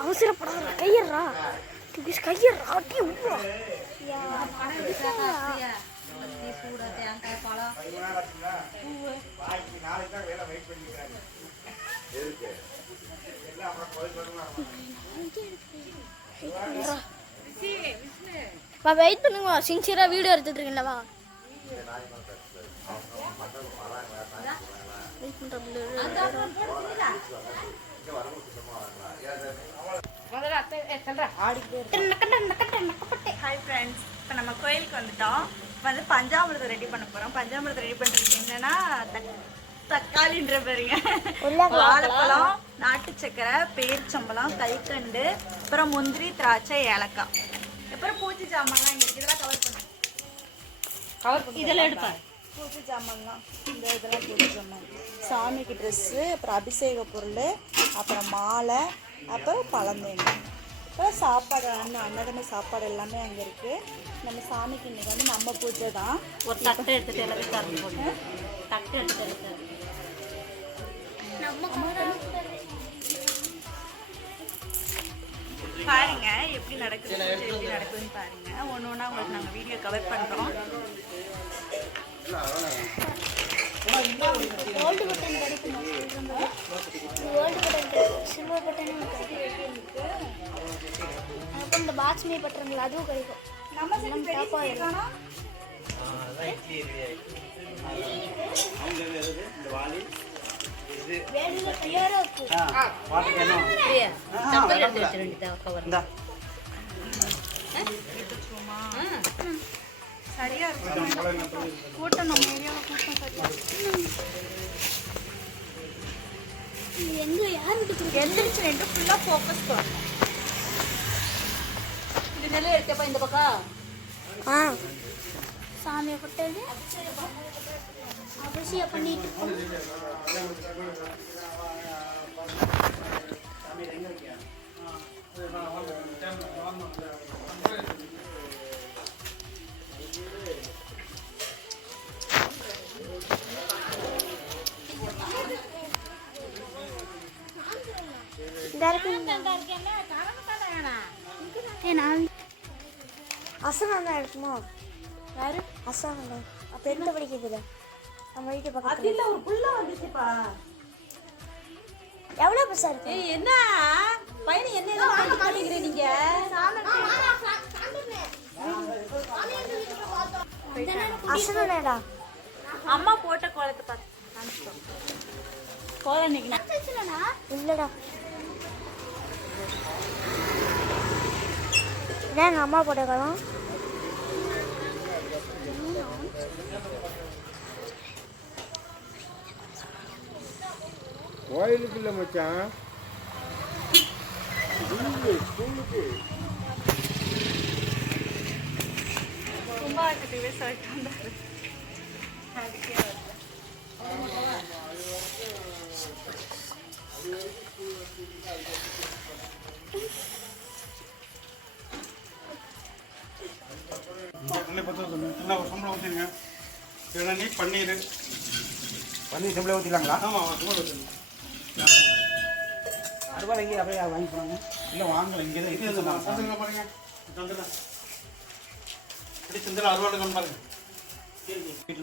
அவசரப்படாத கையறா கையறா அட்டி உப்பா வெயிட் பண்ணுங்க சின்சியரா வீடியோ எடுத்துட்டு இப்போ நம்ம கோயிலுக்கு வந்துட்டோம். வந்து பஞ்சாமிரதம் ரெடி பண்ண போகிறோம் பஞ்சாமிரதம் ரெடி பண்ணுறதுக்கு என்னன்னா தக்- தக்காளின்ற பாருங்க. வாழைப்பழம் நாட்டு சக்கரை பேரிச்சம்பழம் கல்கண்டு அப்புறம் முந்திரி திராட்சை ஏலக்காய். அப்புறம் பூச்சி ஜாமான்லாம் இங்கே இதெல்லாம் கவர் பண்ணு. இதெல்லாம் எடுப்பேன் பூச்சி ஜாமான்லாம் இந்த இதெல்லாம் பூச்சி ஜாமான். சாமிக்கு ட்ரெஸ்ஸு அப்புறம் அபிஷேக பொருள் அப்புறம் மாலை அப்புறம் பழந்தேங்க அப்புறம் சாப்பாடு அண்ணன் அன்னதான சாப்பாடு எல்லாமே அங்கே இருக்குது நம்ம சாமிக்கு இன்னைக்கு வந்து நம்ம பூஜை தான். ஒரு தட்டை எடுத்துட்டு எல்லாத்தையும் திறந்து போடுங்க. தட்டை எல்லாத்தையும் பாருங்க எப்படி நடக்குது பூஜை எப்படி நடக்குதுன்னு பாருங்க. ஒன்று ஒன்றா உங்களுக்கு நாங்கள் வீடியோ கவர் பண்ணுறோம் கோல்டு பட்டன் கிடைக்குமா கோல்டு பட்டன் கிடைக்கும் சில்வர் பட்டனும் கிடைக்கும் அப்புறம் இந்த பாக்ஸ்மே பட்டன்ல அதுவும் கிடைக்கும் நம்ம. சரியா இருக்கு. கூட்டம் நம்ம ஏரியாவில் கூட்டம் சரியா எங்க யார் எந்திரிச்சு ஃபுல்லாக ஃபோக்கஸ் பண்ணணும். இது நெல்லை எடுக்கப்பா இந்த பக்கம். ஆ. சாமியை கொட்டது அபிஷேகம் பண்ணிட்டு அசனம் தான் இருக்குமா? யாரு? அசனம் தான். அப்போ எந்த படிக்குது நம்ம வீட்டு பக்கத்துல. இல்லை ஒரு புள்ள வந்துச்சுப்பா. எவ்வளோ பெருசா இருக்கு? ஏய் என்ன? பையனை என்ன எல்லாம் வாங்கி பண்ணிக்கிறீங்க நீங்க அசனடா அம்மா போட்ட கோலத்தை பார்த்து கோலம் இன்னைக்கு இல்லடா. இதான் எங்கள் அம்மா போட்ட காலம் கோயிலுக்கு இல்லை மச்சான் ஸ்கூலுக்கு கும்பாவட்டத்துக்கு சொல்லிட்டு வந்தாரு அதுக்கே வரல. நல்லா ஒரு சம்பளம் ஊற்றிடுங்க இளநீ பன்னீர் பண்ணி சிம்பிளை ஊற்றிக்கலாங்களா ஆமாம் சம்பளம் ஊற்றிடுங்க அறுபது இங்கே அப்படியே வாங்கி போனாங்க இல்லை வாங்கல இங்கே தான் இது தந்துருங்க பாருங்க. தந்துடுறேன் இப்படி செந்தில் அறுபது கொண்டு பாருங்க வீட்டு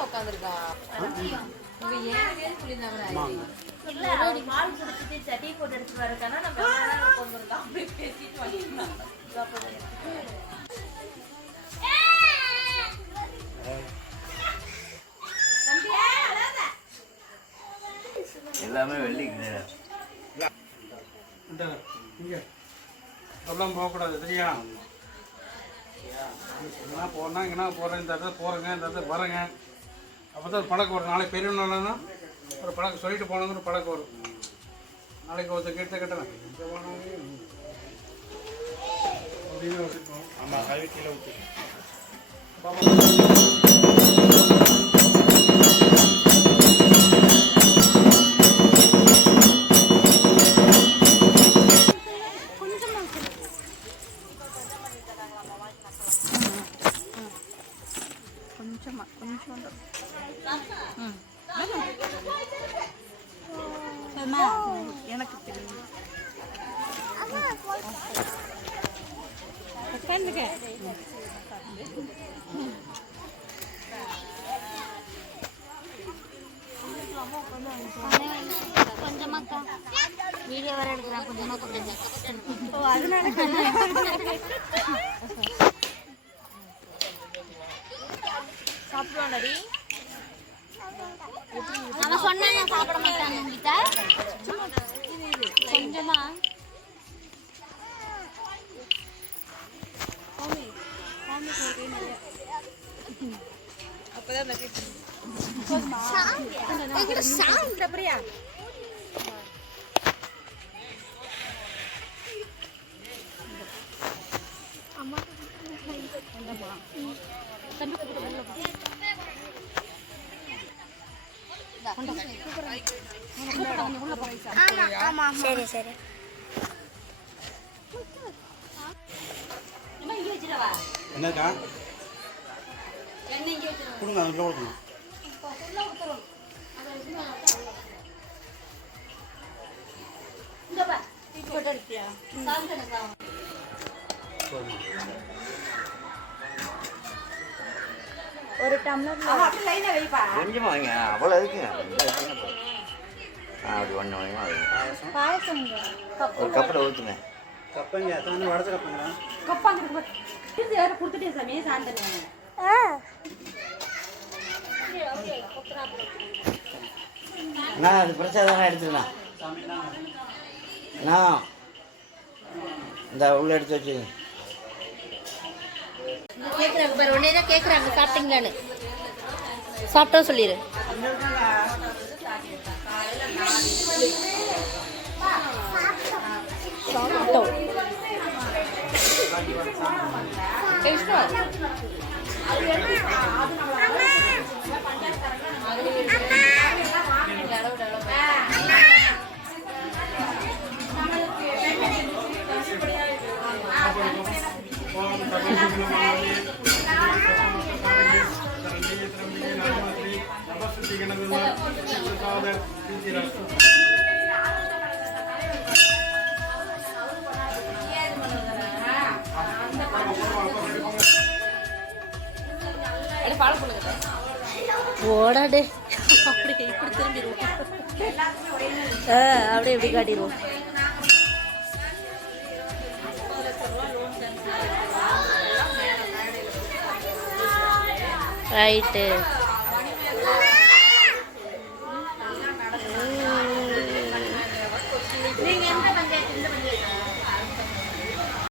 உட்கார்ந்திருக்கோம் அப்படி பேசிட்டு வந்துருந்தோம் எல்லாமே இந்த இங்கே. சொல்லாம போகக்கூடாது சரியா? எங்கன்னா போனால் எங்கன்னா போகிறேன் இந்த இடத்துல போகிறேங்க இந்த இடத்துல வரேங்க. அப்போ தான் ஒரு பழக்கம் வரும். நாளைக்கு பெரியவனாலனா ஒரு பழக்கம் சொல்லிட்டு போனோங்கிற பழக்கம் வரும். நாளைக்கு ஒருத்தர் கேட்ட இங்கே அப்படின்னு வச்சுருக்கோம் ஆமாம் கல்வி கீழே ஊற்றி கொஞ்சமா கொஞ்சம் எனக்கு தெரியும் கொஞ்சமாக்கா வீடியோ வர எடுக்கிறேன் கொஞ்சமா கொஞ்சம் ஓ அதனால அவன் சொன்னாங்க சாப்பிட மாட்டாங்க உங்ககிட்ட? கொஞ்சமா. அப்பதான் நான் பிரியா. சரி சரி என்னக்கா கொடுங்க ஒரு டம்ளர் லைனா வைப்பா. கொஞ்சமா வைங்க அவ்வளோ இருக்குங்க ஆ அப்படி ஒன்று வைங்க. பாயசம் ஒரு கப்பில் ஊற்றுங்க கப்பங்க எத்தனை வடச்ச கப்பங்களா கப்பாங்க இது யார கொடுத்துட்டே சாமி சாந்தனே அண்ணா அது பிரசாதம் எடுத்துக்கலாம் அண்ணா இந்த உள்ள எடுத்து வச்சுங்க கேக்குறாங்க பாரு உடனே தான் கேக்குறாங்க. சாப்பிட்டீங்களான்னு சாப்பிட்டா சொல்லிடு சாப்பிட்டோம். ஓடாடே அப்படி இப்படி திரும்பிடுவோம். ஆ அப்படியே இப்படி காட்டிடுவோம். ரைட்டு